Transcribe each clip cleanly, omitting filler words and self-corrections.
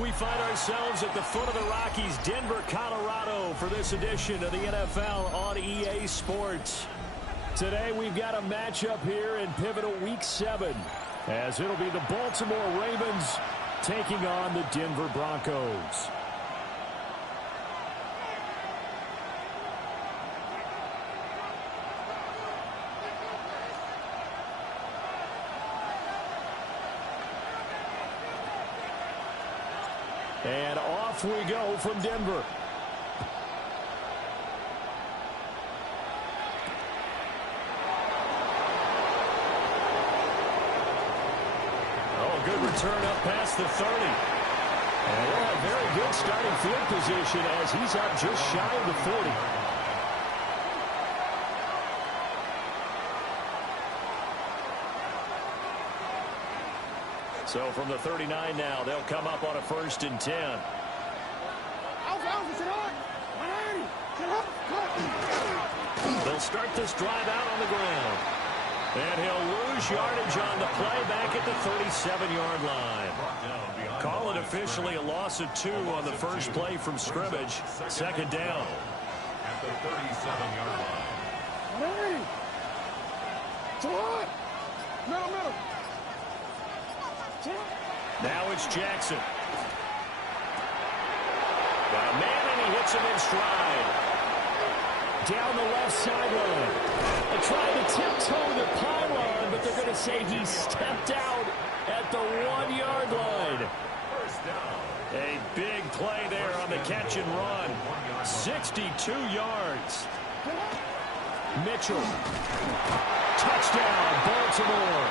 We find ourselves at the foot of the Rockies, Denver, Colorado, for this edition of the NFL on EA Sports. Today we've got a matchup here in pivotal Week 7, as it'll be the Baltimore Ravens taking on the Denver Broncos. And off we go from Denver. Oh, good return up past the 30. And he'll have very good starting field position as he's up just shy of the 40. So from the 39 now, they'll come up on a 1st and 10. They'll start this drive out on the ground. And he'll lose yardage on the play back at the 37-yard line. Call it officially a loss of 2 on the first play from scrimmage. 2nd down. At the 37-yard line. Middle. Now it's Jackson. Got a man, and he hits him in stride. Down the left sideline. They tried to tiptoe the pylon, but they're going to say he stepped out at the 1-yard line. A big play there on the catch and run. 62 yards. Mitchell. Touchdown, Baltimore.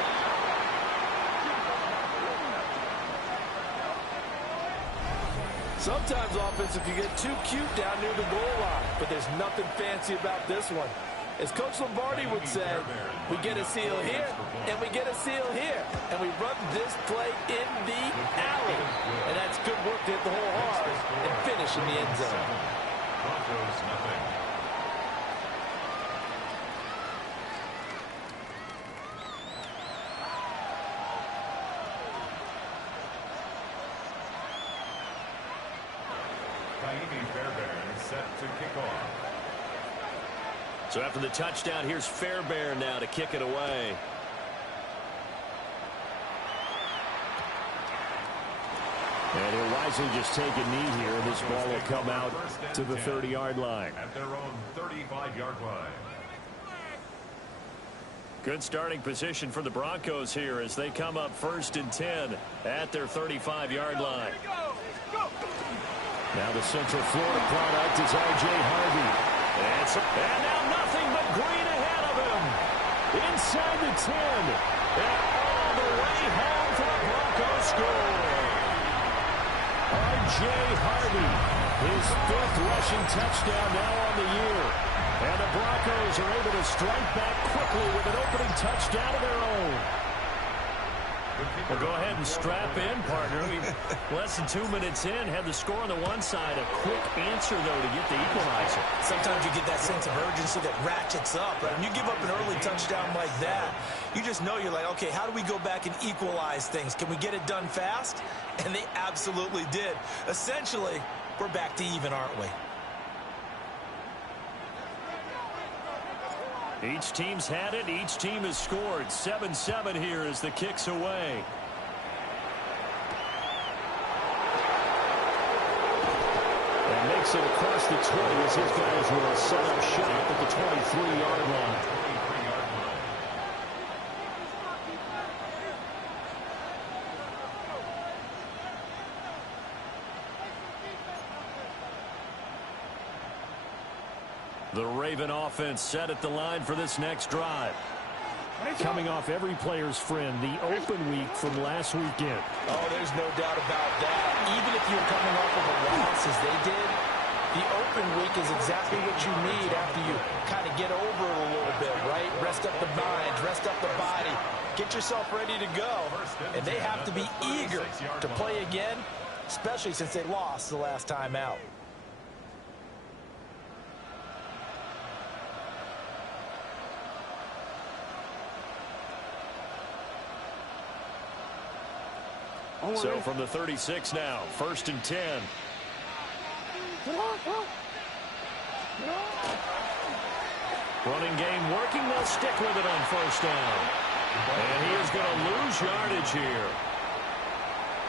Sometimes offenses can get too cute down near the goal line, but there's nothing fancy about this one. As Coach Lombardi would say, we get a seal here, and we get a seal here, and we run this play in the alley. And that's good work to hit the hole hard and finish in the end zone. Broncos, nothing. So after the touchdown, here's Fairbairn now to kick it away. And he'll wisely just take a knee here, and this ball will come out to the 30-yard line. At their own 35-yard line. Good starting position for the Broncos here as they come up 1st and 10 at their 35-yard line. Now the Central Florida product is R.J. Harvey. And now nothing but green ahead of him. Inside the 10. And all the way home for a Broncos score. R.J. Harvey, his 5th rushing touchdown now on the year. And the Broncos are able to strike back quickly with an opening touchdown of their own. Well, go ahead and strap in, partner. Less than 2 minutes in, had the score on the one side. A quick answer, though, to get the equalizer. Sometimes you get that sense of urgency that ratchets up. Right? When you give up an early touchdown like that, you just know you're like, okay, how do we go back and equalize things? Can we get it done fast? And they absolutely did. Essentially, we're back to even, aren't we? Each team's had it. Each team has scored. 7-7 here as the kick's away. And makes it across the 20 as his guys will set up shop at the 23-yard line. The Raven offense set at the line for this next drive. Coming off every player's friend, the open week from last weekend. Oh, there's no doubt about that. Even if you're coming off of a loss as they did, the open week is exactly what you need after you kind of get over it a little bit, right? Rest up the mind, rest up the body, get yourself ready to go. And they have to be eager to play again, especially since they lost the last time out. So from the 36 now, 1st and 10. Running game working. They'll stick with it on 1st down. And he is going to lose yardage here.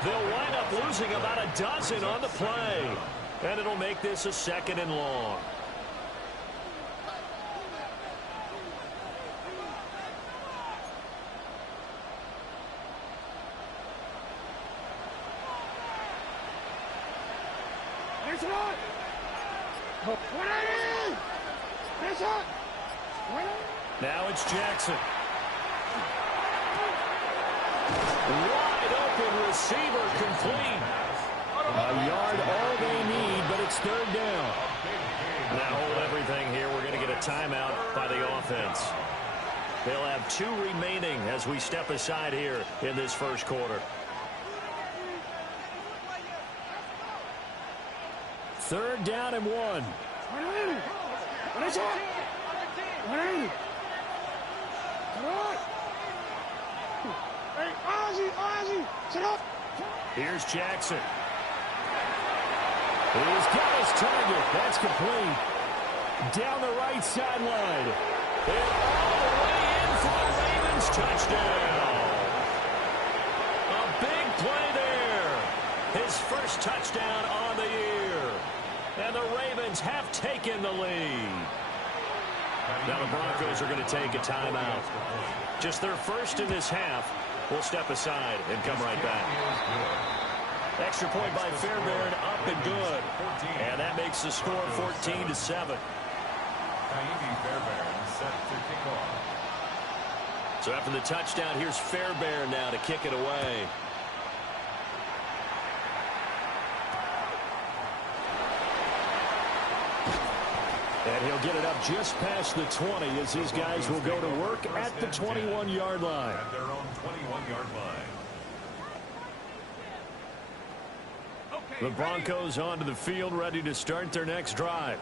They'll wind up losing about a dozen on the play. And it'll make this a 2nd and long. Now it's Jackson. Wide open receiver complete. A yard all they need, but it's 3rd down. Now hold everything here. We're going to get a timeout by the offense. They'll have 2 remaining as we step aside here in this 1st quarter. 3rd down and 1. Here's Jackson. He's got his target. That's complete. Down the right sideline. And all the way in for the Ravens touchdown. A big play there. His first touchdown on the year. And the Ravens have taken the lead. Now the Broncos are going to take a timeout. Just their first in this half. We'll step aside and come right back. Extra point by Fairbairn, up and good. And that makes the score 14-7. So after the touchdown, here's Fairbairn now to kick it away. And he'll get it up just past the 20 as these guys will go to work at the 21-yard line. At their own 21-yard line. The Broncos onto the field, ready to start their next drive.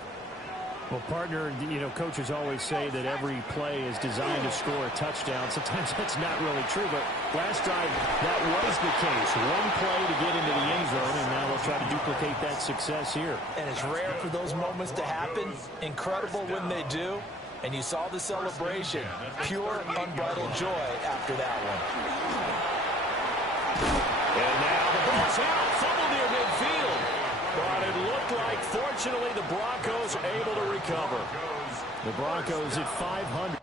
Well, partner, you know, coaches always say that every play is designed to score a touchdown. Sometimes that's not really true, but last drive, that was the case. One play to get into the end zone, and now they'll try to duplicate that success here. And it's rare for those moments to happen. Incredible when they do. And you saw the celebration. Pure, unbridled joy after that one. And now the ball's out. Fumble near midfield. But it looked like, fortunately, the Broncos able to recover. The Broncos at 500.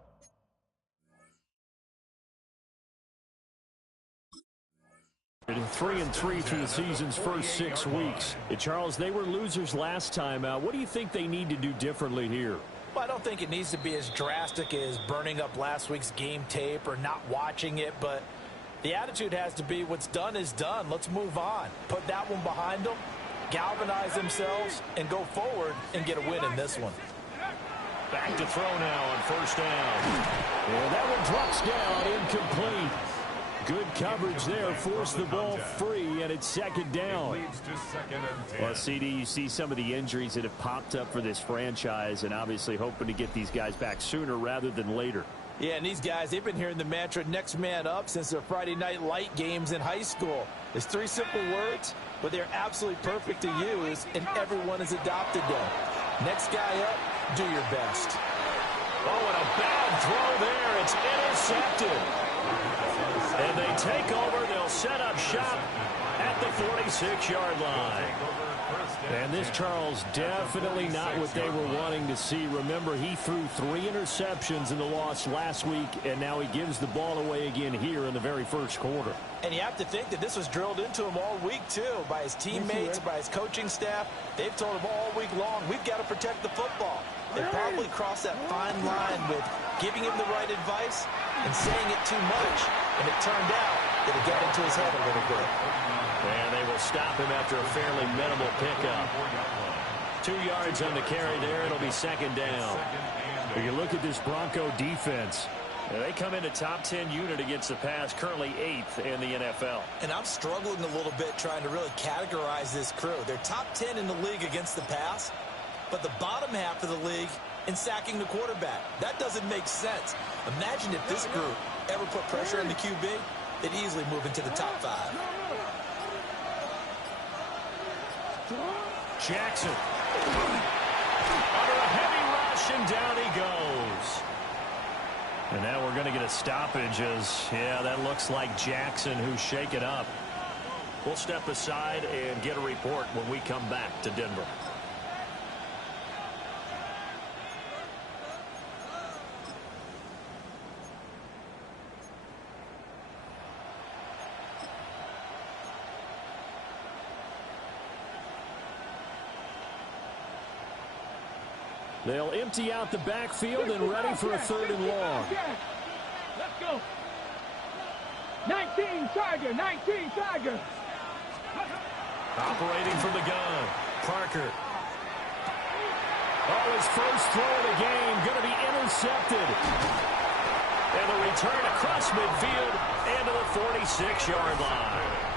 And 3-3 through the season's first 6 weeks. Charles, they were losers last time out. What do you think they need to do differently here? Well, I don't think it needs to be as drastic as burning up last week's game tape or not watching it, but the attitude has to be what's done is done. Let's move on. Put that one behind them, galvanize themselves, and go forward and get a win in this one. Back to throw now on 1st down. And that one drops down, incomplete. Good coverage there, forced the ball free, and it's 2nd down. Well, CD, you see some of the injuries that have popped up for this franchise, and obviously hoping to get these guys back sooner rather than later. Yeah, and these guys, they've been hearing the mantra next man up since their Friday night light games in high school. It's 3 simple words, but they're absolutely perfect to use, and everyone has adopted them. Next guy up, do your best. Oh, and a bad throw there. It's intercepted. And they take over. They'll set up shop at the 46-yard line. And this, Charles, definitely not what they were wanting to see. Remember, he threw 3 interceptions in the loss last week, and now he gives the ball away again here in the very first quarter. And you have to think that this was drilled into him all week, too, by his teammates, by his coaching staff. They've told him all week long, we've got to protect the football. They probably crossed that fine line with giving him the right advice and saying it too much. And it turned out that it got into his head a little bit. And they will stop him after a fairly minimal pickup. 2 yards on the carry there. It'll be 2nd down. When you look at this Bronco defense, they come in a top 10 unit against the pass, currently 8th in the NFL. And I'm struggling a little bit trying to really categorize this crew. They're top 10 in the league against the pass, but the bottom half of the league in sacking the quarterback. That doesn't make sense. Imagine if this group ever put pressure on the QB, they'd easily move into the top 5. Jackson. Under a heavy rush, and down he goes. And now we're going to get a stoppage as, yeah, that looks like Jackson who's shaken up. We'll step aside and get a report when we come back to Denver. They'll empty out the backfield and ready for a 3rd and long. Let's go. 19 Tiger, 19 Tiger. Operating from the gun, Parker. Oh, his first throw of the game going to be intercepted. And the return across midfield and to the 46-yard line.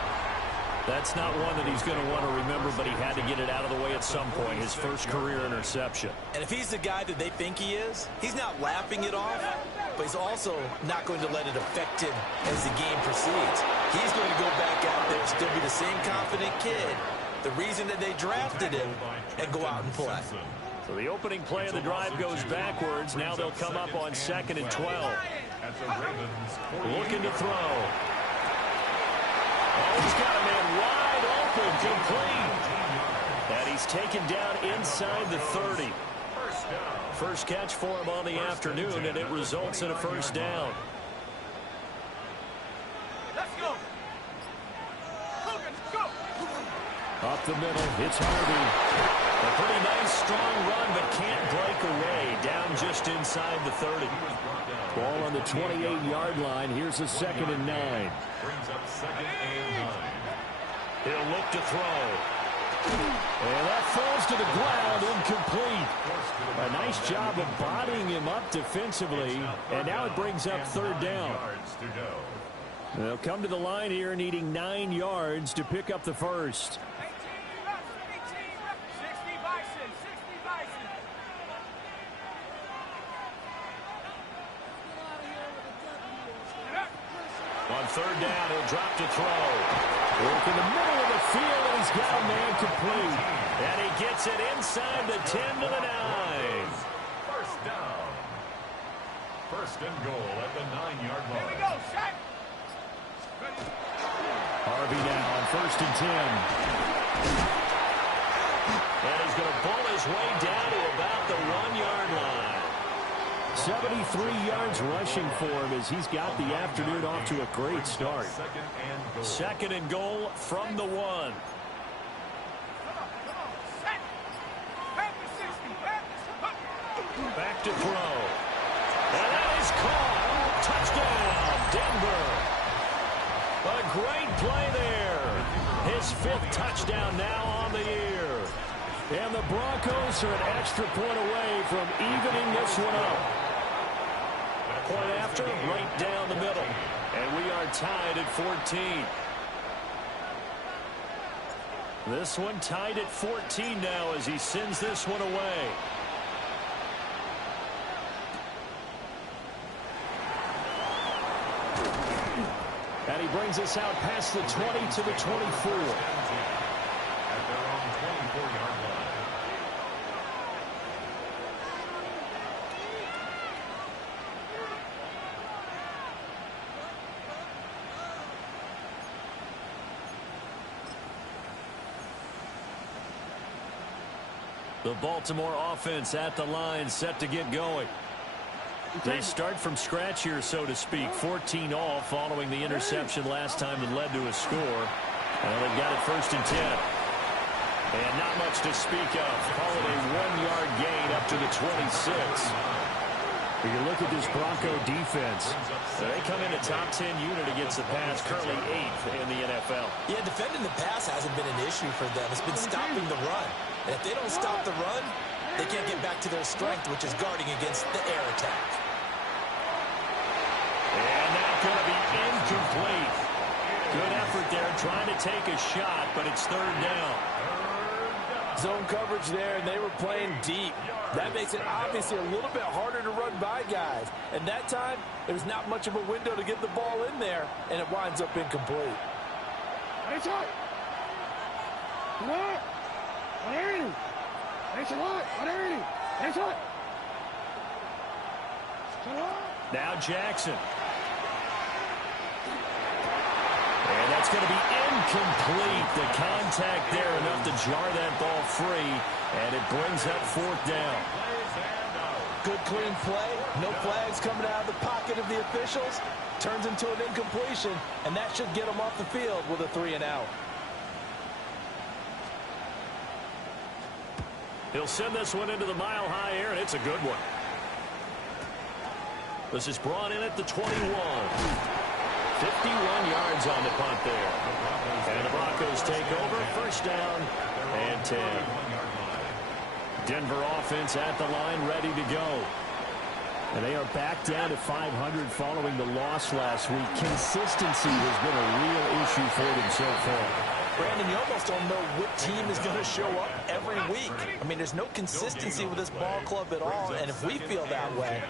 That's not one that he's going to want to remember, but he had to get it out of the way at some point, his first career interception. And if he's the guy that they think he is, he's not laughing it off, but he's also not going to let it affect him as the game proceeds. He's going to go back out there, still be the same confident kid, the reason that they drafted him, and go out and play. So the opening play of the drive goes backwards. Now they'll come up on 2nd and 12. Looking to throw. Oh, he's got a man wide open, complete. And he's taken down inside the 30. First catch for him on the afternoon, and it results in a first down. Let's go. Go. Up the middle, it's Harvey. A pretty nice, strong run, but can't break away. Down just inside the 30. Ball on the 28-yard line. Here's a 2nd and 9. Brings up 2nd and 9. He'll look to throw. And that falls to the ground, incomplete. A nice job of bodying him up defensively, and now it brings up 3rd down. They'll come to the line here needing 9 yards to pick up the first. On 3rd down, he'll drop to throw. Work in the middle of the field, and he's got a man complete. And he gets it inside the 10 to the 9. First down. 1st and goal at the 9-yard line. Here we go, Shaq. Harvey now on 1st and 10. And he's going to pull his way down to about the 1-yard line. 73 yards rushing for him as he's got the afternoon off to a great start. 2nd and goal from the 1. Back to throw. And that is caught. Touchdown, Denver. A great play there. His 5th touchdown now on the year. And the Broncos are an extra point away from evening this one up. Point after, right down the middle. And we are tied at 14. This one tied at 14 now as he sends this one away. And he brings us out past the 20 to the 24. At their own 24-yard line. The Baltimore offense at the line, set to get going. They start from scratch here, so to speak. 14 all following the interception last time that led to a score. Well, they've got it 1st and 10. And not much to speak of. Call it a 1-yard gain up to the 26. When you look at this Bronco defense, they come in a top 10 unit against the pass, currently 8th in the NFL. Yeah, defending the pass hasn't been an issue for them. It's been stopping the run. And if they don't stop the run, they can't get back to their strength, which is guarding against the air attack. And that's going to be incomplete. Good effort there, trying to take a shot, but it's 3rd down. Zone coverage there, and they were playing deep. That makes it obviously a little bit harder to run by guys. And that time, there's not much of a window to get the ball in there, and it winds up incomplete. Now Jackson. And that's going to be incomplete. The contact there enough to jar that ball free, and it brings up fourth down. Good clean play. No flags coming out of the pocket of the officials. Turns into an incompletion, and that should get them off the field with a 3-and-out. He'll send this one into the mile-high air, and it's a good one. This is brought in at the 21. 51 yards on the punt there. And the Broncos take over. First down and 10. Denver offense at the line, ready to go. And they are back down to 500 following the loss last week. Consistency has been a real issue for them so far. Brandon, you almost don't know what team is going to show up every week. I mean, there's no consistency with this ball club at all, and if we feel that way,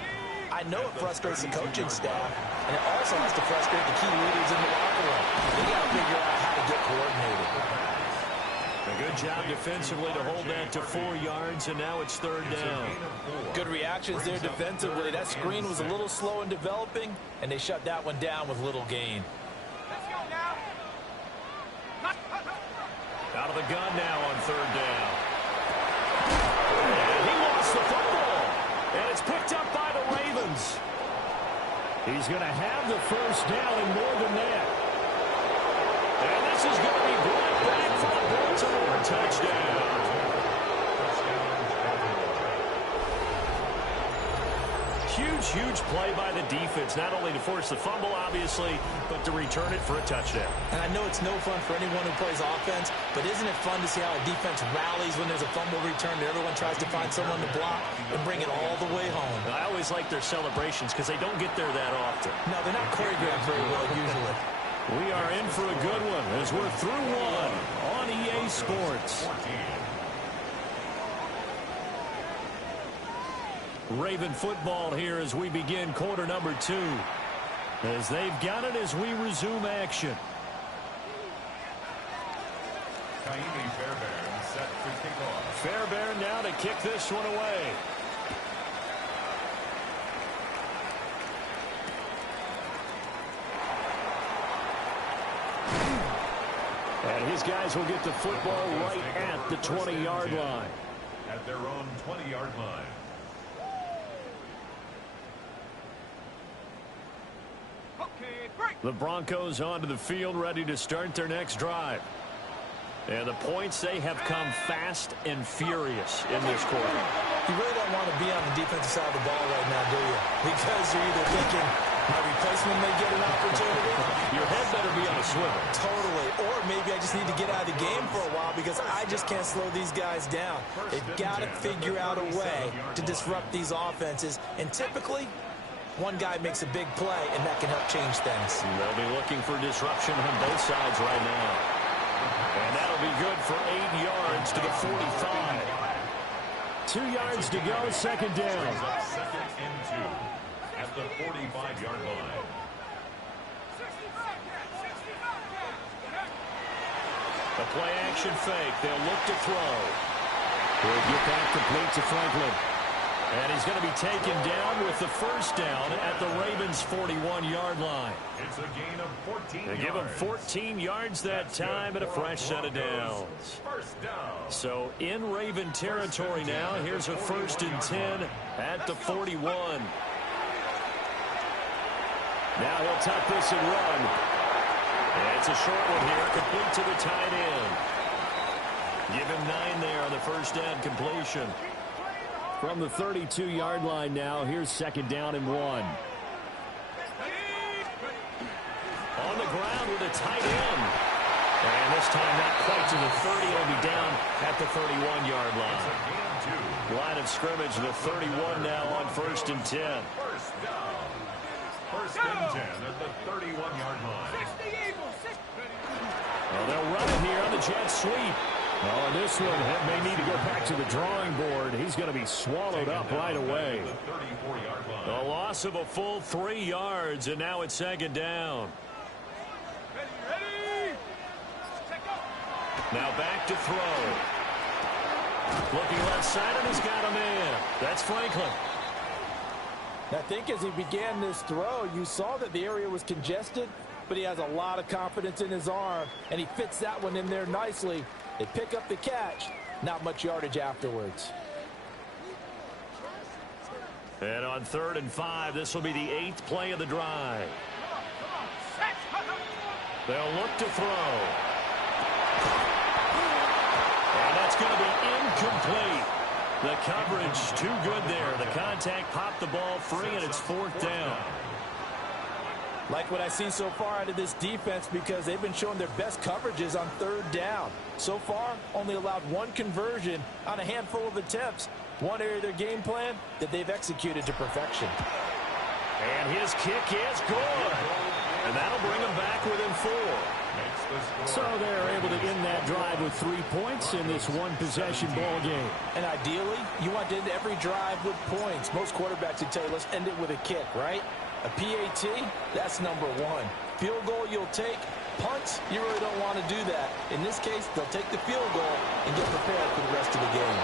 I know it frustrates the coaching staff, and it also has to frustrate the key leaders in the locker room. They got to figure out how to get coordinated. A good job defensively to hold that to 4 yards, and now it's third down. Good reactions there defensively. That screen was a little slow in developing, and they shut that one down with little gain. Let's go now. Out of the gun now on third down. And he lost the football. And it's picked up by the Ravens. He's going to have the first down and more than that. And this is going to be brought back for the Baltimore touchdown. Huge play by the defense, not only to force the fumble, obviously, but to return it for a touchdown. And I know it's no fun for anyone who plays offense, but isn't it fun to see how a defense rallies when there's a fumble return and everyone tries to find someone to block and bring it all the way home? I always like their celebrations because they don't get there that often. No, they're not choreographed very well usually. We are in for a good one as we're through one on EA Sports. Raven football here as we begin quarter number 2. As they've got it as we resume action. Kaimi Fairbairn set to kick off. Fairbairn now to kick this one away. And his guys will get the football right at the 20-yard line. At their own 20-yard line. The Broncos onto the field, ready to start their next drive. And the points, they have come fast and furious in this quarter. You really don't want to be on the defensive side of the ball right now, do you? Because you're either thinking, my replacement may get an opportunity. Your head better be on a swivel. Totally. Or maybe I just need to get out of the game for a while because I just can't slow these guys down. They've got to figure out a way to disrupt these offenses. And typically, one guy makes a big play, and that can help change things. They'll be looking for disruption on both sides right now. And that'll be good for 8 yards to the 45. 2 yards to go, second down. Second and 2 at the 45-yard line. The play action fake. They'll look to throw. He'll get that complete to Franklin. And he's going to be taken down with the first down at the Ravens' 41-yard line. It's a gain of 14 They give him 14 yards that time and a fresh set of downs. First down. So in Raven territory now, here's a 1st and 10 at the 41. Now he'll tuck this and run. And it's a short one here, complete to the tight end. Give him 9 there on the first down completion. From the 32-yard line now, here's second down and 1. On the ground with a tight end. And this time not quite to the 30. It'll be down at the 31-yard line. Line of scrimmage, the 31 now on 1st and 10. First down. First and 10 at the 31-yard line. Well, they'll run it here on the jet sweep. Oh, this one may need to go back to the drawing board. He's going to be swallowed up right away. A loss of a full 3 yards, and now it's second down. Now back to throw. Looking left side, and he's got a man. That's Franklin. I think as he began this throw, you saw that the area was congested, but he has a lot of confidence in his arm, and he fits that one in there nicely. They pick up the catch. Not much yardage afterwards. And on 3rd and 5, this will be the 8th play of the drive. They'll look to throw. And that's going to be incomplete. The coverage too good there. The contact popped the ball free, and it's 4th down. Like what I see so far out of this defense, because they've been showing their best coverages on 3rd down. So far, only allowed 1 conversion on a handful of attempts. One area of their game plan that they've executed to perfection. And his kick is good. And that'll bring them back within 4. So they're able to end that drive with 3 points in this one-possession ball game. And ideally, you want to end every drive with points. Most quarterbacks would tell you, let's end it with a kick, right? A PAT, that's number 1. Field goal you'll take. Punts, you really don't want to do that. In this case, they'll take the field goal and get prepared for the rest of the game.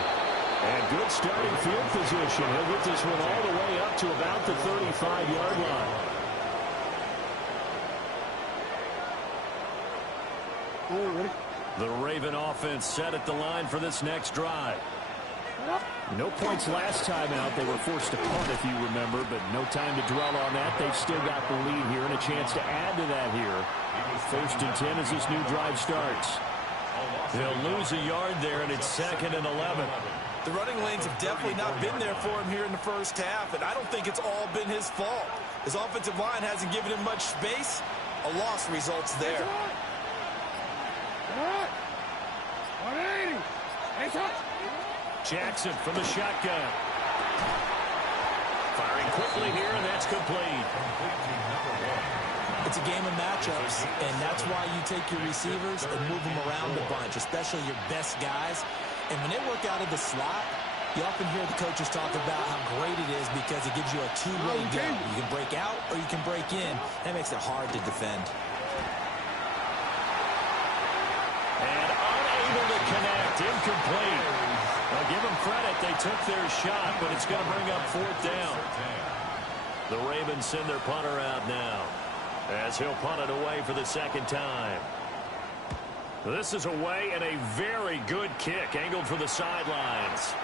And good starting field position. He'll get this one all the way up to about the 35-yard line. The Raven offense set at the line for this next drive. No points last time out. They were forced to punt, if you remember, but no time to dwell on that. They've still got the lead here and a chance to add to that here. 1st and 10 as this new drive starts. They'll lose a yard there, and it's 2nd and 11. The running lanes have definitely not been there for him here in the first half, and I don't think it's all been his fault. His offensive line hasn't given him much space. A loss results there. Jackson from the shotgun. Firing quickly here, and that's complete. It's a game of matchups, and that's why you take your receivers and move them around a bunch, especially your best guys. And when they work out of the slot, you often hear the coaches talk about how great it is because it gives you a two-way go. You can break out or you can break in. That makes it hard to defend. And unable to connect. Incomplete. I'll give them credit. They took their shot, but it's going to bring up 4th down. The Ravens send their punter out now, as he'll punt it away for the 2nd time. This is away, and a very good kick angled for the sidelines.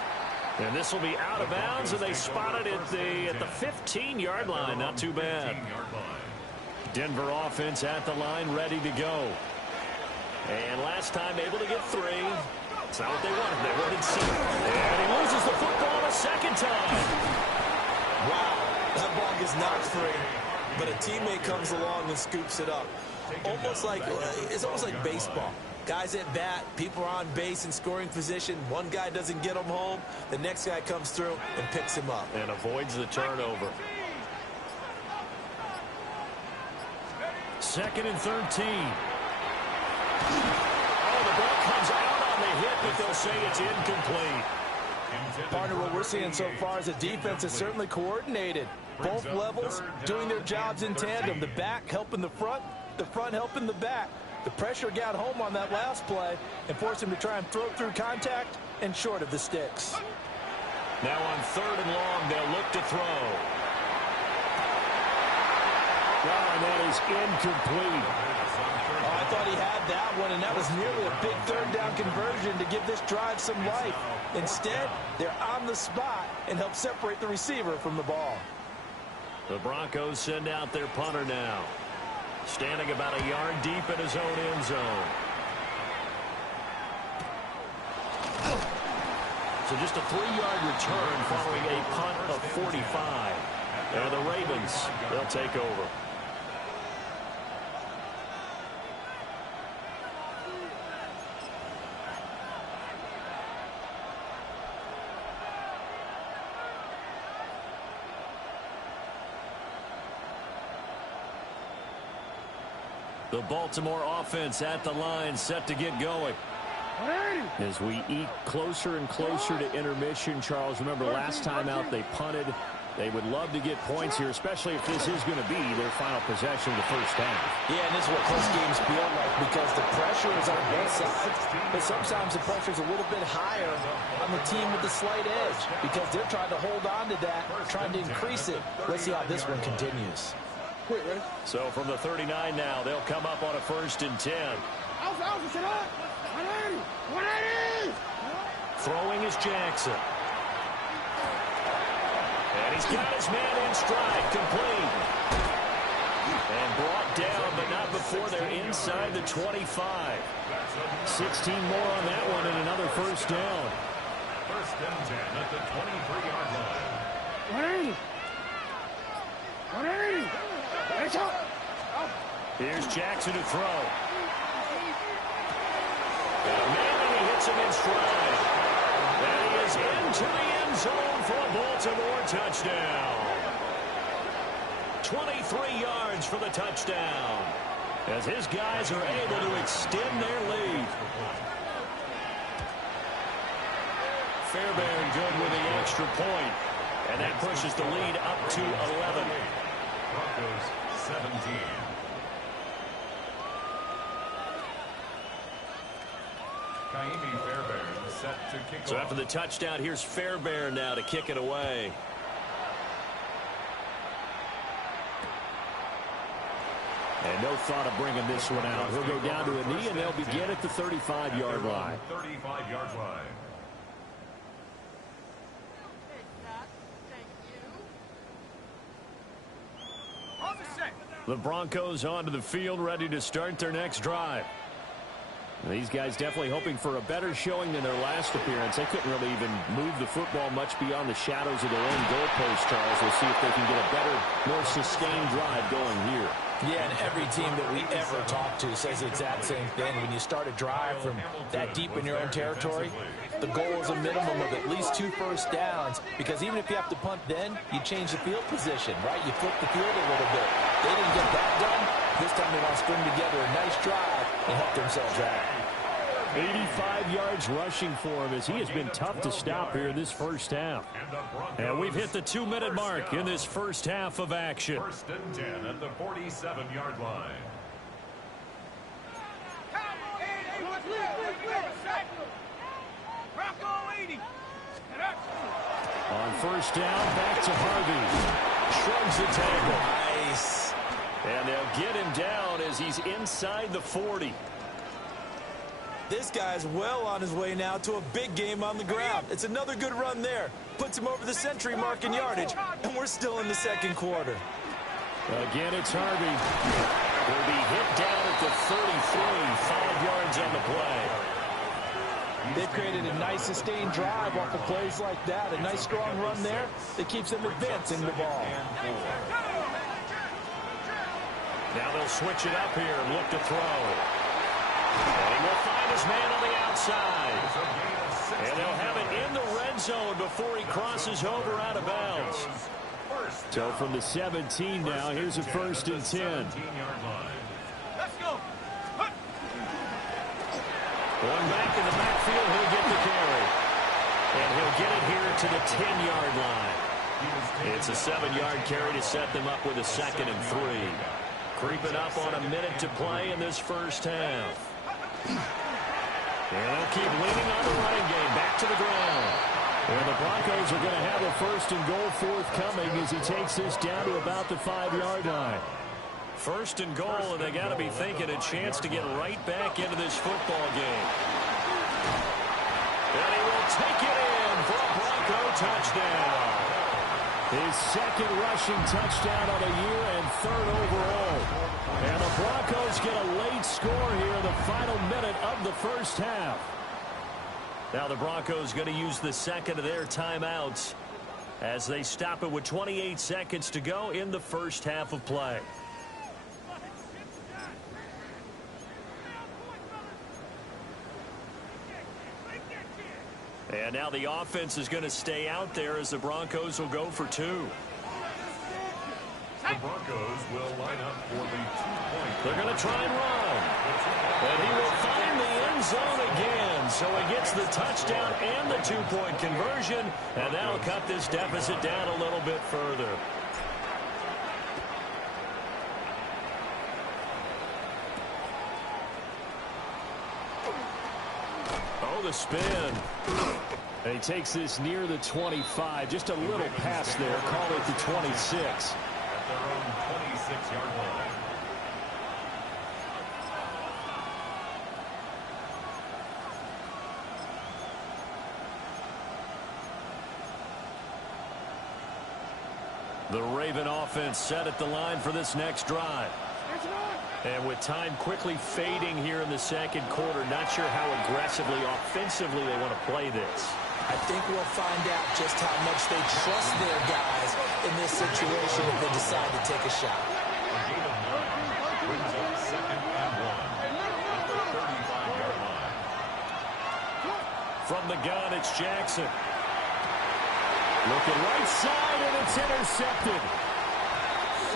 And this will be out of bounds, and they spot it at the 15-yard line. Not too bad. Denver offense at the line, ready to go. And last time able to get 3. It's not what they wanted. They wanted 6. And he loses the football a 2nd time. Wow, that ball gets knocked free, but a teammate comes along and scoops it up. It's almost like baseball. Guys at bat, people are on base in scoring position. One guy doesn't get him home. The next guy comes through and picks him up. And avoids the turnover. 2nd and 13. Oh, the ball comes out on the hit, but they'll say it's incomplete. Partner, what we're seeing so far is a defense is certainly coordinated. Both levels doing their jobs in tandem. The back helping the front helping the back. The pressure got home on that last play and forced him to try and throw through contact and short of the sticks. Now on 3rd and long, they'll look to throw. Wow, and that is incomplete. Oh, I thought he had that one, and that was nearly a big 3rd down conversion to give this drive some life. Instead, they're on the spot and help separate the receiver from the ball. The Broncos send out their punter now, standing about a yard deep in his own end zone. So just a 3-yard return following a punt of 45. And the Ravens, they'll take over. The Baltimore offense at the line, set to get going. As we eat closer and closer to intermission, Charles, remember last time out they punted. They would love to get points here, especially if this is going to be their final possession of the first half. Yeah, and this is what close games feel like because the pressure is on both sides, but sometimes the pressure is a little bit higher on the team with the slight edge because they're trying to hold on to that, trying to increase it. Let's see how this one continues. So from the 39 now, they'll come up on a 1st and 10. Throwing is Jackson. And he's got his man in stride, complete. And brought down, but not before they're inside the 25. 16 more on that one and another 1st down. 1st and 10 at the 23-yard line. Here's Jackson to throw. And he hits him in stride. And he is into the end zone for a Baltimore touchdown. 23 yards for the touchdown. As his guys are able to extend their lead. Fairbairn good with the extra point. And that pushes the lead up to 11. Broncos 17. Kaimi Fairbairn set to kick So off. after the touchdown, here's Fairbairn now to kick it away. And no thought of bringing this one out. He'll go down to a knee, and they'll begin at the 35-yard line. 35-yard line. The Broncos onto the field, ready to start their next drive. These guys definitely hoping for a better showing than their last appearance. They couldn't really even move the football much beyond the shadows of their own goalpost, Charles. We'll see if they can get a better, more sustained drive going here. Yeah, and every team that we ever talk to says the exact same thing. When you start a drive from that deep in your own territory, the goal is a minimum of at least 2 first downs, because even if you have to punt then, you change the field position, right? You flip the field a little bit. They didn't get that done. This time they want to string together a nice drive and help themselves out. 85 yards rushing for him as he has been tough to stop here in this first half. And we've hit the 2-minute mark in this first half of action. 1st and 10 at the 47-yard line. On 1st down, back to Harvey. Shrugs the tackle. Nice. And they'll get him down as he's inside the 40. This guy's well on his way now to a big game on the ground. It's another good run there. Puts him over the century mark in yardage, and we're still in the 2nd quarter. Again, it's Harvey. Will be hit down at the 33, 5 yards on the play. They've created a nice sustained drive off of plays like that. A nice strong run there that keeps them advancing the ball. Now they'll switch it up here and look to throw. And he will find his man on the outside. And they'll have it in the red zone before he crosses over out of bounds. So from the 17 now, here's a 1st and 10. Let's go. Going back in the backfield, he'll get the carry. And he'll get it here to the 10-yard line. It's a 7-yard carry to set them up with a 2nd and 3. Creeping up on a minute to play in this first half. And they'll keep leaning on the running game. Back to the ground. And the Broncos are going to have a 1st and goal forthcoming as he takes this down to about the 5-yard line. 1st and goal, and they got to be thinking a chance to get right back into this football game. And he will take it in for a Bronco touchdown. His 2nd rushing touchdown of the year and 3rd overall. And the Broncos get a late score here in the final minute of the first half. Now the Broncos going to use the 2nd of their timeouts as they stop it with 28 seconds to go in the first half of play. And now the offense is going to stay out there as the Broncos will go for 2. The Broncos will line up for the 2-point. They're going to try and run. And he will find the end zone again. So he gets the touchdown and the two-point conversion, and that'll cut this deficit down a little bit further. Oh, the spin. And he takes this near the 25. Just a little pass there. Call it the 26. At their own 26-yard line. The Raven offense set at the line for this next drive. And with time quickly fading here in the second quarter, not sure how aggressively, offensively they want to play this. I think we'll find out just how much they trust their guys in this situation if they decide to take a shot. A gain of 9 brings up 2nd and 1 at the 35-yard line. From the gun, it's Jackson. Looking right side, and it's intercepted.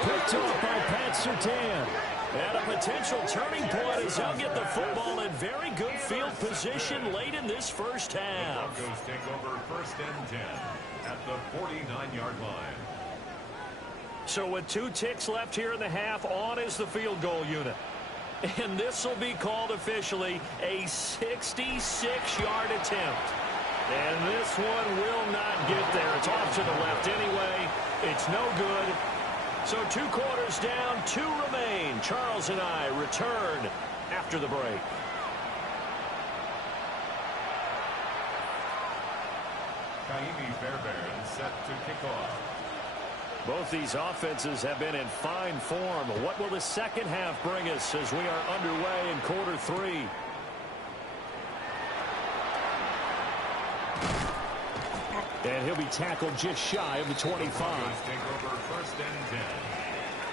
Picked off by Pat Surtain. And a potential turning point as they'll get the football in very good field position late in this first half. The Broncos take over 1st and 10 at the 49-yard line. So with 2 ticks left here in the half, on is the field goal unit. And this will be called officially a 66-yard attempt. And this one will not get there. It's off to the left anyway. It's no good. So 2 quarters down, 2 remain. Charles and I return after the break. Kaimi Fairbairn set to kick off. Both these offenses have been in fine form. What will the second half bring us as we are underway in quarter 3? And he'll be tackled just shy of the 25. Take over 1st and 10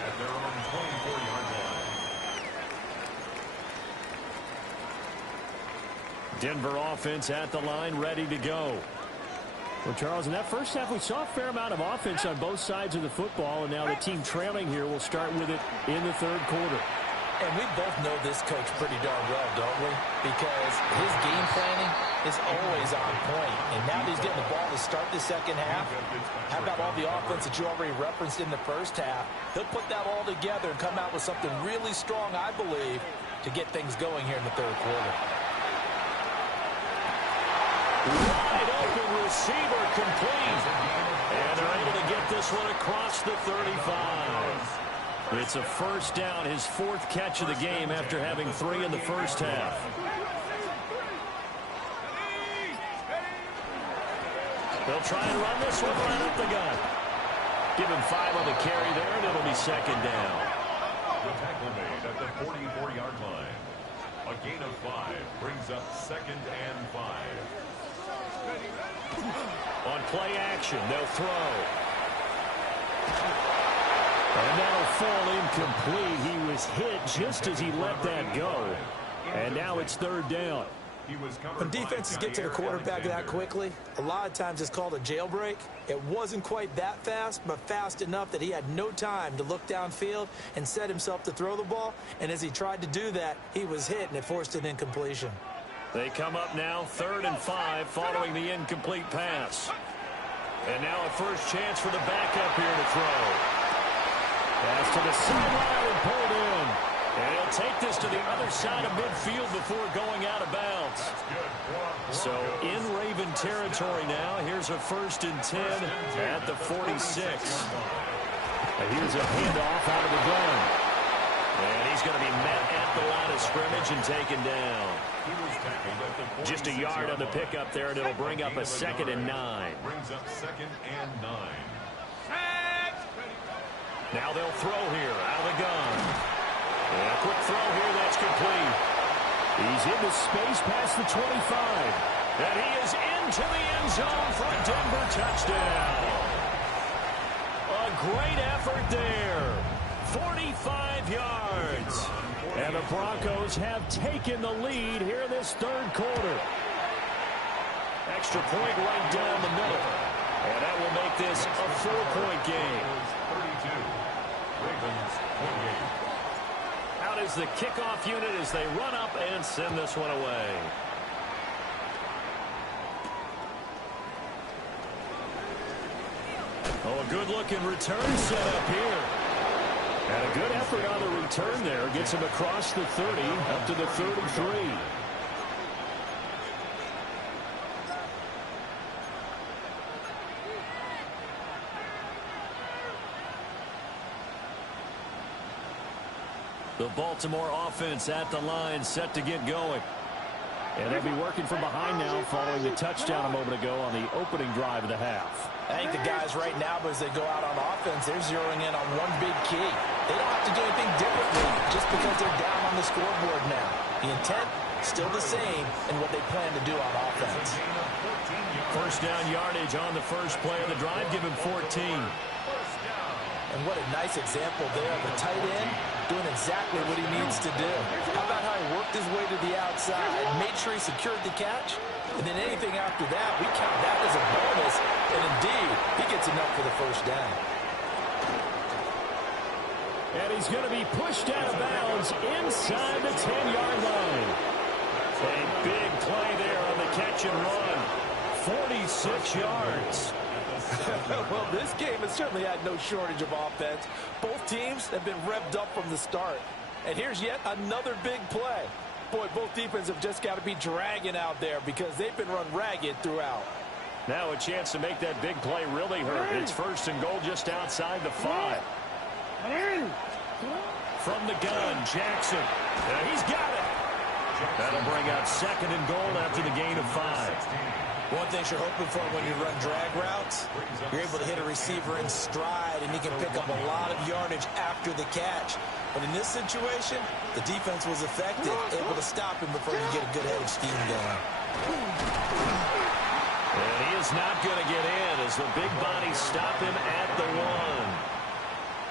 at their own 24-yard line. Denver offense at the line, ready to go. Well, Charles, in that first half, we saw a fair amount of offense on both sides of the football, and now the team trailing here will start with it in the third quarter. And we both know this coach pretty darn well, don't we? Because his game planning is always on point. And now that he's getting the ball to start the second half, how about all the offense that you already referenced in the first half? He'll put that all together and come out with something really strong, I believe, to get things going here in the third quarter. Wide open receiver complete. And they're able to get this one across the 35. It's a first down, his 4th catch of the game after having 3 in the first half. They'll try and run this one right up the gut. Give him 5 on the carry there, and it'll be second down. The tackle made at the 44-yard line. A gain of 5 brings up 2nd and 5. On play action, they'll throw. And that'll fall incomplete. He was hit just as he let that go. And now it's 3rd down. When defenses get to the quarterback that quickly, a lot of times it's called a jailbreak. It wasn't quite that fast, but fast enough that he had no time to look downfield and set himself to throw the ball. And as he tried to do that, he was hit, and it forced an incompletion. They come up now 3rd and 5 following the incomplete pass. And now a first chance for the backup here to throw. Pass to the sideline and pulled in. And he'll take this to the other side of midfield before going out of bounds. So in Raven territory now, here's a 1st and 10 at the 46. And here's a handoff out of the gun. And he's going to be met at the line of scrimmage and taken down. Just a yard on the pickup there, and it'll bring up a 2nd and 9. Brings up 2nd and 9. Now they'll throw here out of the gun. And a quick throw here, that's complete. He's into space past the 25. And he is into the end zone for a Denver touchdown. A great effort there. 45 yards. And the Broncos have taken the lead here in this third quarter. Extra point right down the middle. And that will make this a 4-point game. 32. Ravens 28. Out is the kickoff unit as they run up and send this one away. Oh, a good-looking return set up here. And a good effort on the return there. Gets him across the 30, up to the 33. The Baltimore offense at the line, set to get going. And they'll be working from behind now following the touchdown a moment ago on the opening drive of the half. I think the guys right now, as they go out on offense, they're zeroing in on one big key. They don't have to do anything differently just because they're down on the scoreboard now. The intent, still the same in what they plan to do on offense. First down yardage on the first play of the drive, give him 14. And what a nice example there of a tight end doing exactly what he needs to do. How about how he worked his way to the outside, made sure he secured the catch, and then anything after that, we count that as a bonus, and indeed, he gets enough for the first down. And he's going to be pushed out of bounds inside the 10-yard line. A big play there on the catch and run. 46 yards. Well, this game has certainly had no shortage of offense. Both teams have been revved up from the start. And here's yet another big play. Boy, both defenses have just got to be dragging out there because they've been run ragged throughout. Now a chance to make that big play really hurt. It's first and goal just outside the 5. From the gun, Jackson. And he's got it. That'll bring out second and goal after the gain of 5. One thing you're hoping for when you run drag routes, you're able to hit a receiver in stride, and you can pick up a lot of yardage after the catch. But in this situation, the defense was effective, able to stop him before you get a good head of steam going. And he is not going to get in as the big bodies stop him at the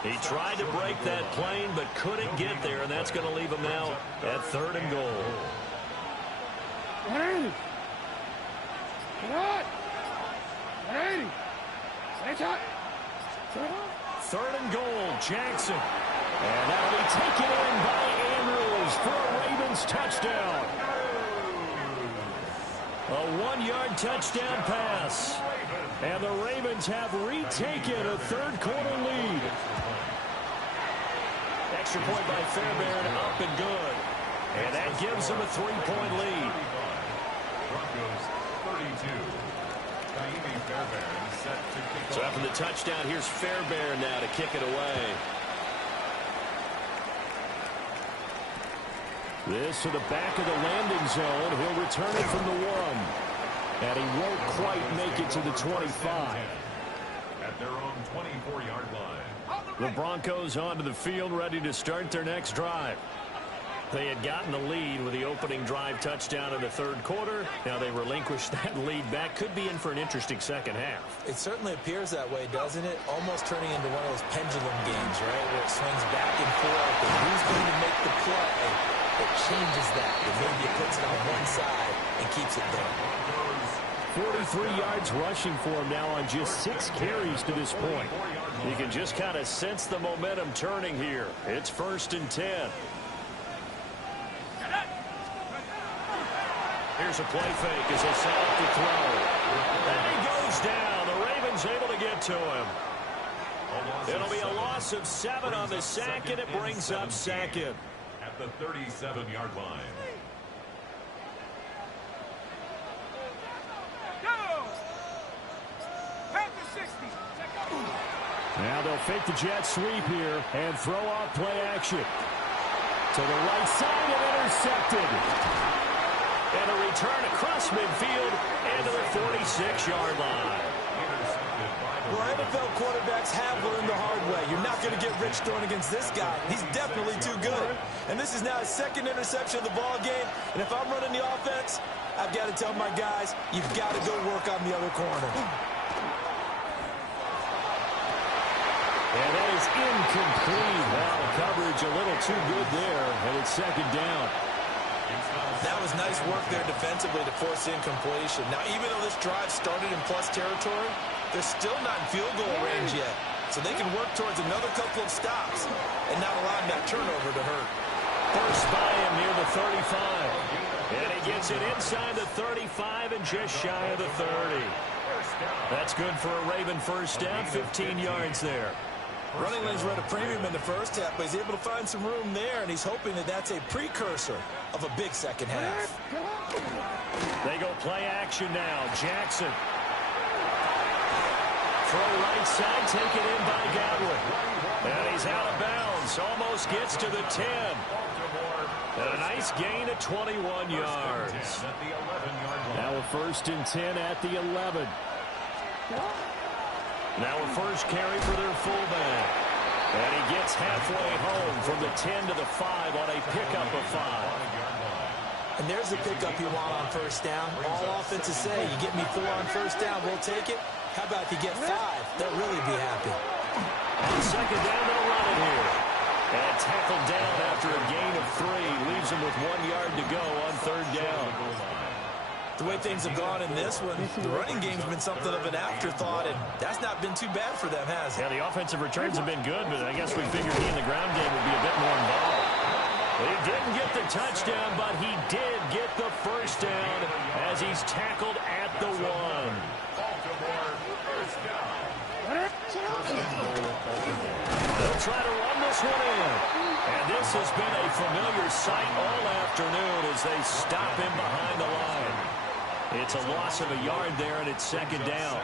1. He tried to break that plane but couldn't get there, and that's going to leave him now at third and goal. Third and goal, Jackson. And that'll be taken in by Andrews for a Ravens touchdown. A 1-yard touchdown pass. And the Ravens have retaken a third-quarter lead. Extra point by Fairbairn, up and good. And that gives them a 3-point lead. Broncos 32. Fairbairn set to kick So after the touchdown, here's Fairbairn now to kick it away. This to the back of the landing zone. He'll return it from the 1. And he won't quite make it to the 25. at their own 24-yard line. The Broncos onto the field, ready to start their next drive. They had gotten the lead with the opening drive touchdown in the third quarter. Now they relinquished that lead back. Could be in for an interesting second half. It certainly appears that way, doesn't it? Almost turning into one of those pendulum games, right? Where it swings back and forth. And who's going to make the play that changes that? That maybe it puts it on one side and keeps it there. 43 yards rushing for him now on just 6 carries to this point. You can just kind of sense the momentum turning here. It's 1st and 10. Here's a play fake as they set up the throw. And he goes down. The Ravens able to get to him. It'll be a loss of 7 on the sack, and it brings up second. At the 37-yard line. Now they'll fake the jet sweep here and throw off play action. To the right side and intercepted. And a return across midfield and to the 46-yard line. Well, NFL quarterbacks have learned the hard way. You're not going to get rich throwing against this guy. He's definitely too good. And this is now his second interception of the ball game. And if I'm running the offense, I've got to tell my guys, you've got to go work on the other corner. And that is incomplete. Well, coverage a little too good there, and it's second down. That was nice work there defensively to force incompletion. Now, even though this drive started in plus territory, they're still not in field goal range yet. So they can work towards another couple of stops and not allowing that turnover to hurt. First by him near the 35. And he gets it inside the 35 and just shy of the 30. That's good for a Raven first down, 15 yards there. Running lanes were at a premium in the first half, but he's able to find some room there, and he's hoping that that's a precursor of a big second half. They go play action now. Jackson. Throw right side, taken in by Godwin. And he's out of bounds. Almost gets to the 10. And a nice gain of 21 yards. Now a 1st and 10 at the 11. Now a first carry for their fullback. And he gets halfway home from the 10 to the 5 on a pickup of 5. And there's the pickup you want on first down. All offenses say, you get me 4 on first down, we'll take it. How about if you get 5? They'll really be happy. On second down, they'll run it here. And tackled down after a gain of 3. Leaves him with 1 yard to go on 3rd down. The way things have gone in this one, the running game's been something of an afterthought, and that's not been too bad for them, has it? Yeah, the offensive returns have been good, but I guess we figured he in the ground game would be a bit more involved. He didn't get the touchdown, but he did get the first down as he's tackled at the 1. They'll try to run this one in. And this has been a familiar sight all afternoon as they stop him behind the line. It's a loss of a yard there, and it's 2nd down.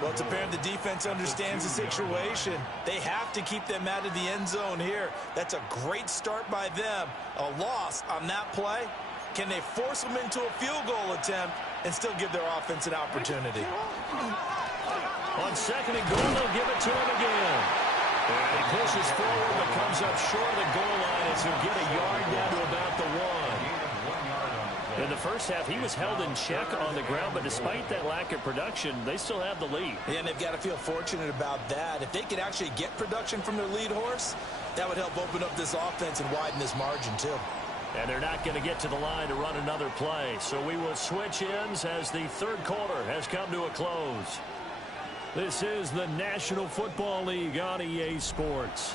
Well, it's apparent the defense understands the situation. They have to keep them out of the end zone here. That's a great start by them. A loss on that play. Can they force them into a field goal attempt and still give their offense an opportunity? On 2nd and goal, they'll give it to him again. And he pushes forward but comes up short of the goal line as he'll get a yard down to about the 1. In the first half, he was held in check on the ground, but despite that lack of production, they still have the lead. Yeah, and they've got to feel fortunate about that. If they could actually get production from their lead horse, that would help open up this offense and widen this margin, too. And they're not going to get to the line to run another play. So we will switch ends as the 3rd quarter has come to a close. This is the National Football League on EA Sports.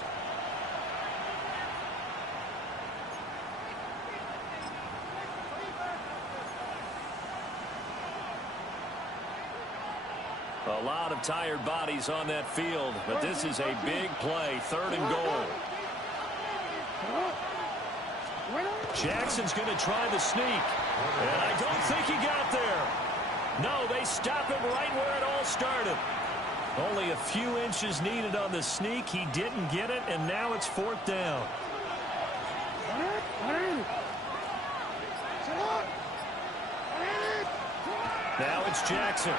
A lot of tired bodies on that field, but this is a big play, 3rd and goal. Jackson's going to try the sneak, and I don't think he got there. No, they stop him right where it all started. Only a few inches needed on the sneak. He didn't get it, and now it's 4th down. Now it's Jackson.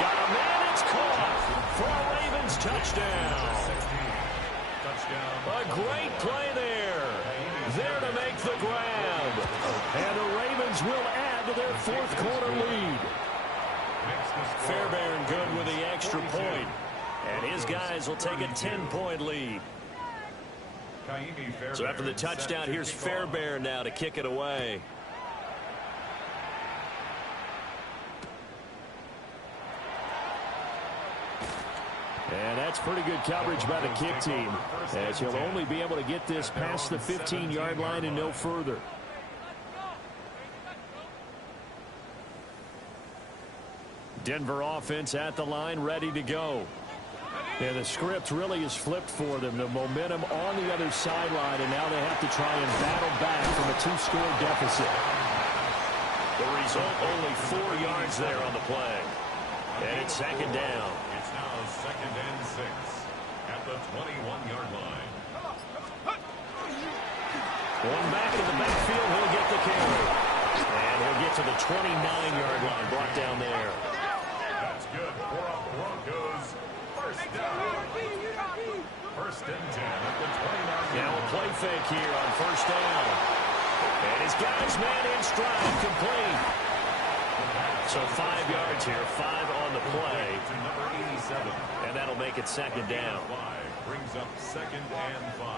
Got a man, it's caught for a Ravens touchdown. A great play there. There to make the grab. And the Ravens will add to their 4th quarter lead. Fairbairn good with the extra point. And his guys will take a 10-point lead. So after the touchdown, here's Fairbairn now to kick it away. And that's pretty good coverage by the kick team, as he'll only be able to get this past the 15-yard line and no further. Denver offense at the line, ready to go. And the script really is flipped for them. The momentum on the other sideline, and now they have to try and battle back from a 2-score deficit. The result, only 4 yards there on the play. And it's 2nd down. It's now 2nd and 6 at the 21-yard line. One back in the backfield, he'll get the carry. And he'll get to the 29-yard line, brought down there. That's good for a Broncos first down. 1st and 10 at the 29-yard line. Now a play fake here on 1st down. And his guy's man in stride, complete. So 5 yards here, 5 on the play. To number 87. And that'll make it 2nd down. 5 brings up 2nd and 5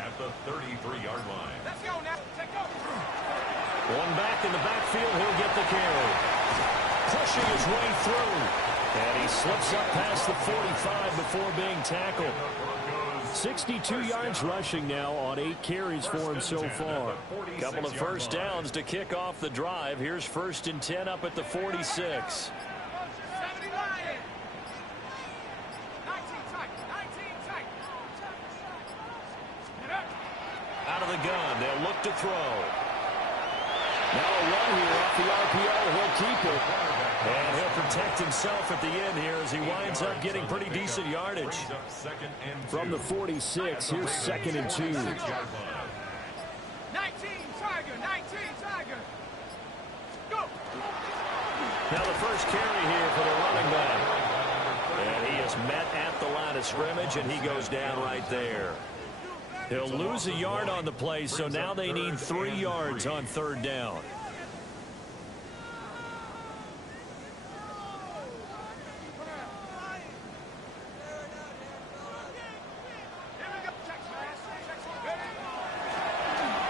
at the 33-yard line. Let's go now. Take off. One back in the backfield, he'll get the carry. Pushing his way through. And he slips up past the 45 before being tackled. 62 yards rushing now on 8 carries for him so far. Couple of first downs to kick off the drive. Here's 1st and 10 up at the 46. gun. They'll look to throw. Now a run here off the RPO. He'll keep it. And he'll protect himself at the end here as he winds up getting pretty decent yardage. From the 46, here's 2nd and 2. 19, Tiger, 19, Tiger. Go. Now the first carry here for the running back. And he is met at the line of scrimmage, and he goes down right there. He'll lose a yard on the play, so now they need 3 yards on 3rd down.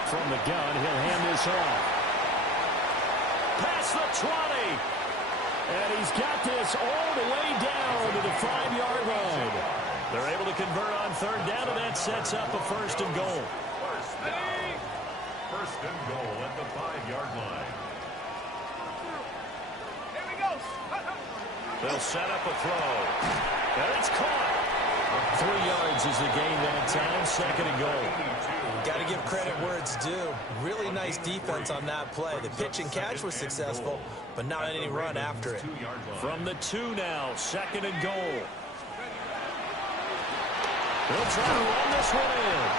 From the gun, he'll hand this off. Past the 20. And he's got this all the way down to the 5-yard line. They're able to convert on 3rd down, and that sets up a 1st and goal. First and goal at the 5-yard line. Here we go. They'll set up a throw. And it's caught. 3 yards is the gain that time. 2nd and goal. Got to give credit where it's due. Really nice defense on that play. The pitch and catch was successful, but not any run after it. From the 2 now, 2nd and goal. He'll try to run this one in.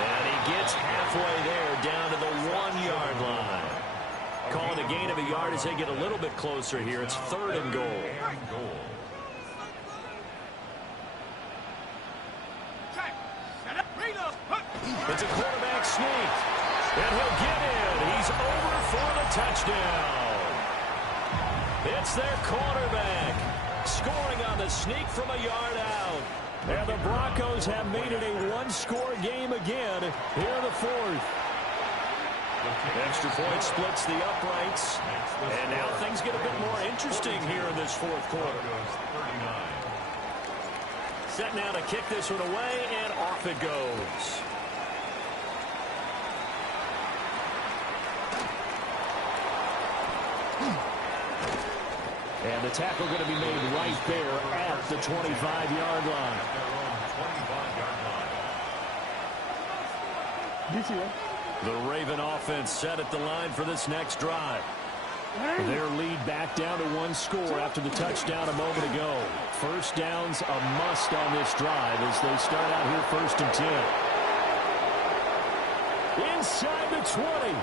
And he gets halfway there down to the 1-yard line. Calling a gain of a yard as they get a little bit closer here. It's 3rd and goal. It's a quarterback sneak. And he'll get in. He's over for the touchdown. It's their quarterback scoring on the sneak from a yard out. And the Broncos have made it a 1-score game again here in the 4th. Extra point splits the uprights. And now things get a bit more interesting here in this 4th quarter. Set now to kick this one away, and off it goes. And the tackle going to be made right there at the 25-yard line. The Raven offense set at the line for this next drive. Their lead back down to 1 score after the touchdown a moment ago. 1st down's a must on this drive as they start out here 1st and 10. Inside the 20.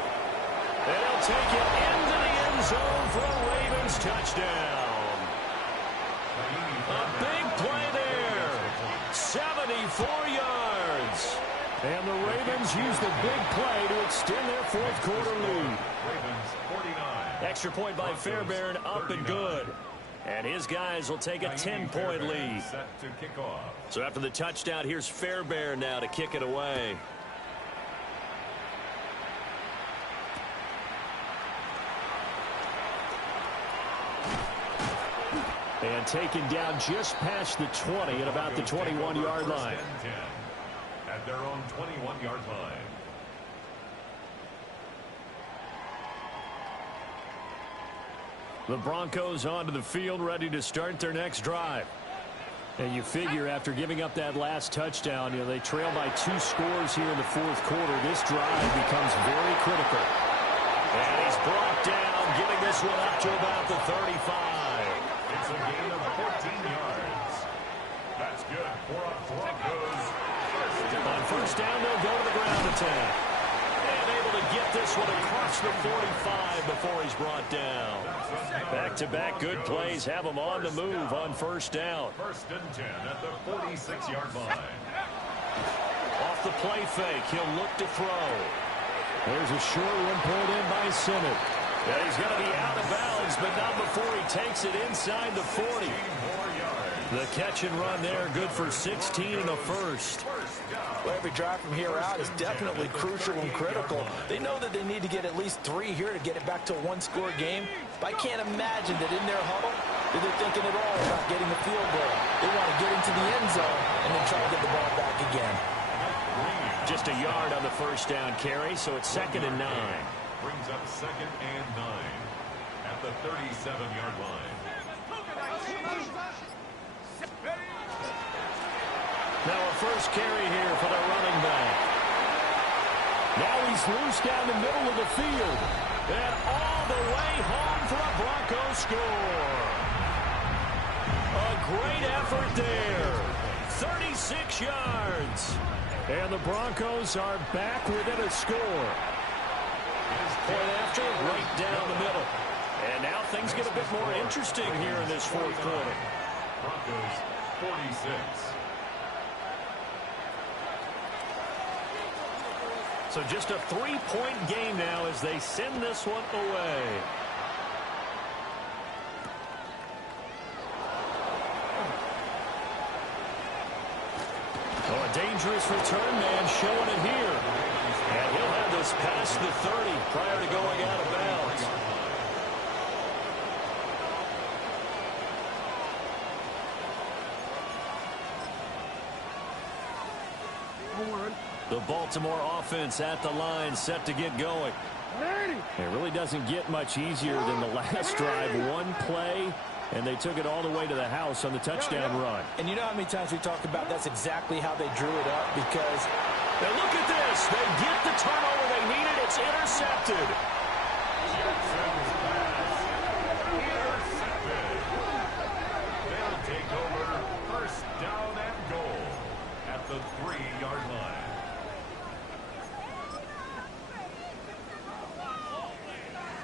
And they'll take it into the end zone for a Ravens touchdown. A big play there. 74 yards. And the Ravens use the big play to extend their 4th quarter lead. Extra point by Fairbairn, up and good. And his guys will take a 10-point lead. So after the touchdown, here's Fairbairn now to kick it away. And taken down just past the 20 at about the 21-yard line. At their own 21-yard line. The Broncos onto the field, ready to start their next drive. And you figure after giving up that last touchdown, they trail by 2 scores here in the 4th quarter. This drive becomes very critical. And he's brought down, giving this one up to about the 35. It's a gain of 14 yards. That's good for a Broncos. On 1st down, they'll go to the ground attack. And able to get this one across the 45 before he's brought down. Back-to-back good plays have him on the move on 1st down. 1st and 10 at the 46-yard line. Off the play fake, he'll look to throw. There's a short one pulled in by Simmons. And he's going to be out of bounds, but not before he takes it inside the 40. The catch and run there, good for 16 and a 1st. Well, every drive from here out is definitely crucial and critical. They know that they need to get at least 3 here to get it back to a 1-score game. But I can't imagine that in their huddle that they're thinking at all about getting the field goal. They want to get into the end zone and then try to get the ball back again. Just a yard on the 1st down carry, so it's 2nd and 9. Brings up 2nd and 9 at the 37-yard line. Now a first carry here for the running back. Now he's loose down the middle of the field. And all the way home for a Broncos score. A great effort there. 36 yards. And the Broncos are back within a score. Point after, right down the middle. And now things get a bit more interesting here in this fourth quarter. Broncos 46. So just a 3-point game now as they send this one away. Oh, a dangerous return man showing it here. And he'll have this past the 30 prior to going out of bounds. The Baltimore offense at the line, set to get going. It really doesn't get much easier than the last drive. One play, and they took it all the way to the house on the touchdown run. And you know how many times we talk about that's exactly how they drew it up, because now look at this. They get the turnover they needed. It's intercepted. They'll take over first down and goal at the 3-yard line.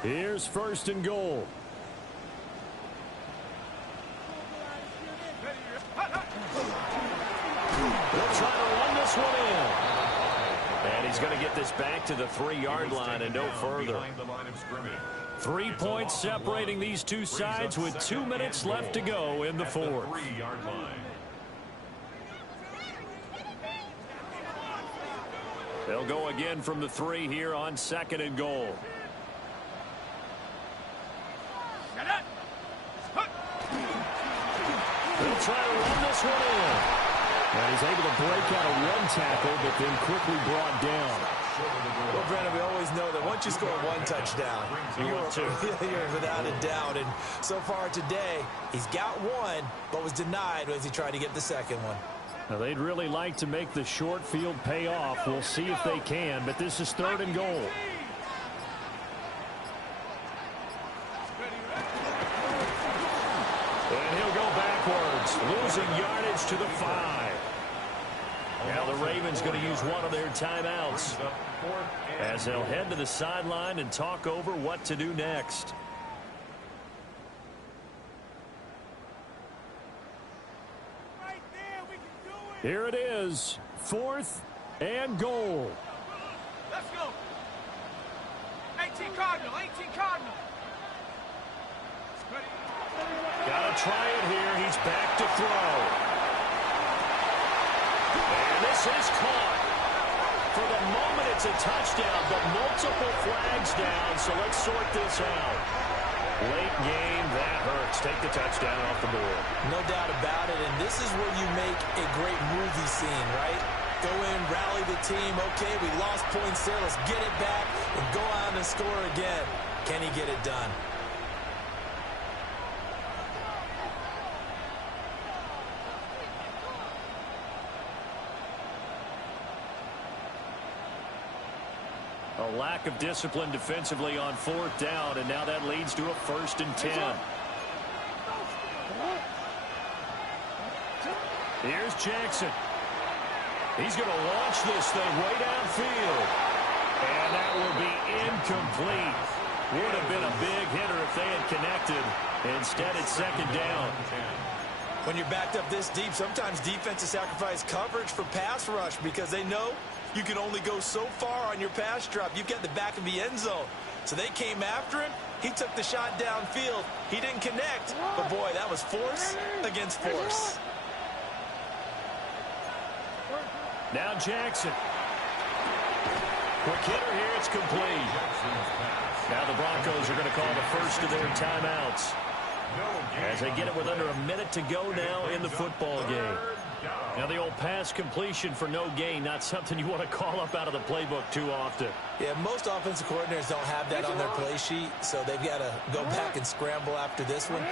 Here's first and goal. They'll try to run this one in. And he's going to get this back to the 3-yard line and no further. 3 points separating these two sides with 2 minutes left to go in the fourth. 3-yard line. They'll go again from the 3 here on second and goal. They'll try to run this one in. And he's able to break out of one tackle, but then quickly brought down. Well, Brandon, we always know that once you score one touchdown, you're without a doubt. And so far today, he's got one, but was denied as he tried to get the second one. Now, they'd really like to make the short field pay off. We'll see if they can, but this is third and goal. And he'll go backwards, losing yardage to the 5. Now the Ravens going to use one of their timeouts as they'll head to the sideline and talk over what to do next. Here it is, fourth and goal. Let's go. 18 Cardinal, 18 Cardinal. Got to try it here. He's back to throw. And this is caught. For the moment, it's a touchdown, but multiple flags down, so let's sort this out. Late game, that hurts. Take the touchdown off the board. No doubt about it, and this is where you make a great movie scene, right? Go in, rally the team. Okay, we lost points there. Let's get it back and go on and score again. Can he get it done? A lack of discipline defensively on fourth down, and now that leads to a 1st and 10. Here's Jackson. He's going to launch this thing way downfield. And that will be incomplete. Would have been a big hitter if they had connected. Instead, it's second down. When you're backed up this deep, sometimes defenses sacrifice coverage for pass rush because they know you can only go so far on your pass drop. You've got the back of the end zone. So they came after him. He took the shot downfield. He didn't connect. But, boy, that was force against force. Now Jackson. Quick hitter here. It's complete. Now the Broncos are going to call the first of their timeouts as they get it with under a minute to go now in the football game. down. Now the old pass completion for no gain, not something you want to call up out of the playbook too often. Yeah, most offensive coordinators don't have that on their play sheet, so they've got to go back and scramble after this one.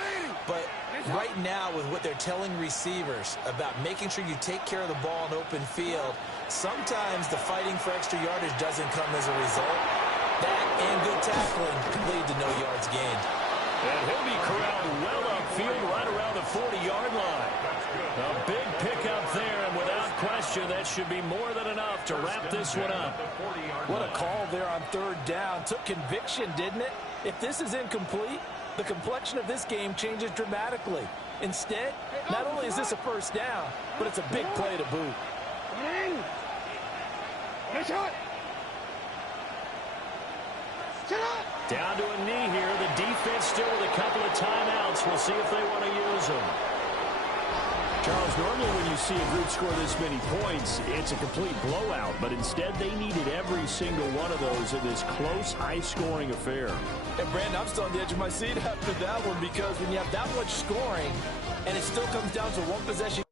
But right now, with what they're telling receivers about making sure you take care of the ball in open field, sometimes the fighting for extra yardage doesn't come as a result. That and good tackling can lead to no yards gained. And he'll be corralled well upfield right around the 40-yard line. A big pickup there, and without question, that should be more than enough to wrap this one up. What a call there on third down. Took conviction, didn't it? If this is incomplete, the complexion of this game changes dramatically. Instead, not only is this a first down, but it's a big play to boot. Down to a knee here. The defense still with a couple of timeouts. We'll see if they want to use them. Charles, normally when you see a group score this many points, it's a complete blowout. But instead, they needed every single one of those in this close, high-scoring affair. And, Brandon, I'm still on the edge of my seat after that one because when you have that much scoring and it still comes down to one possession,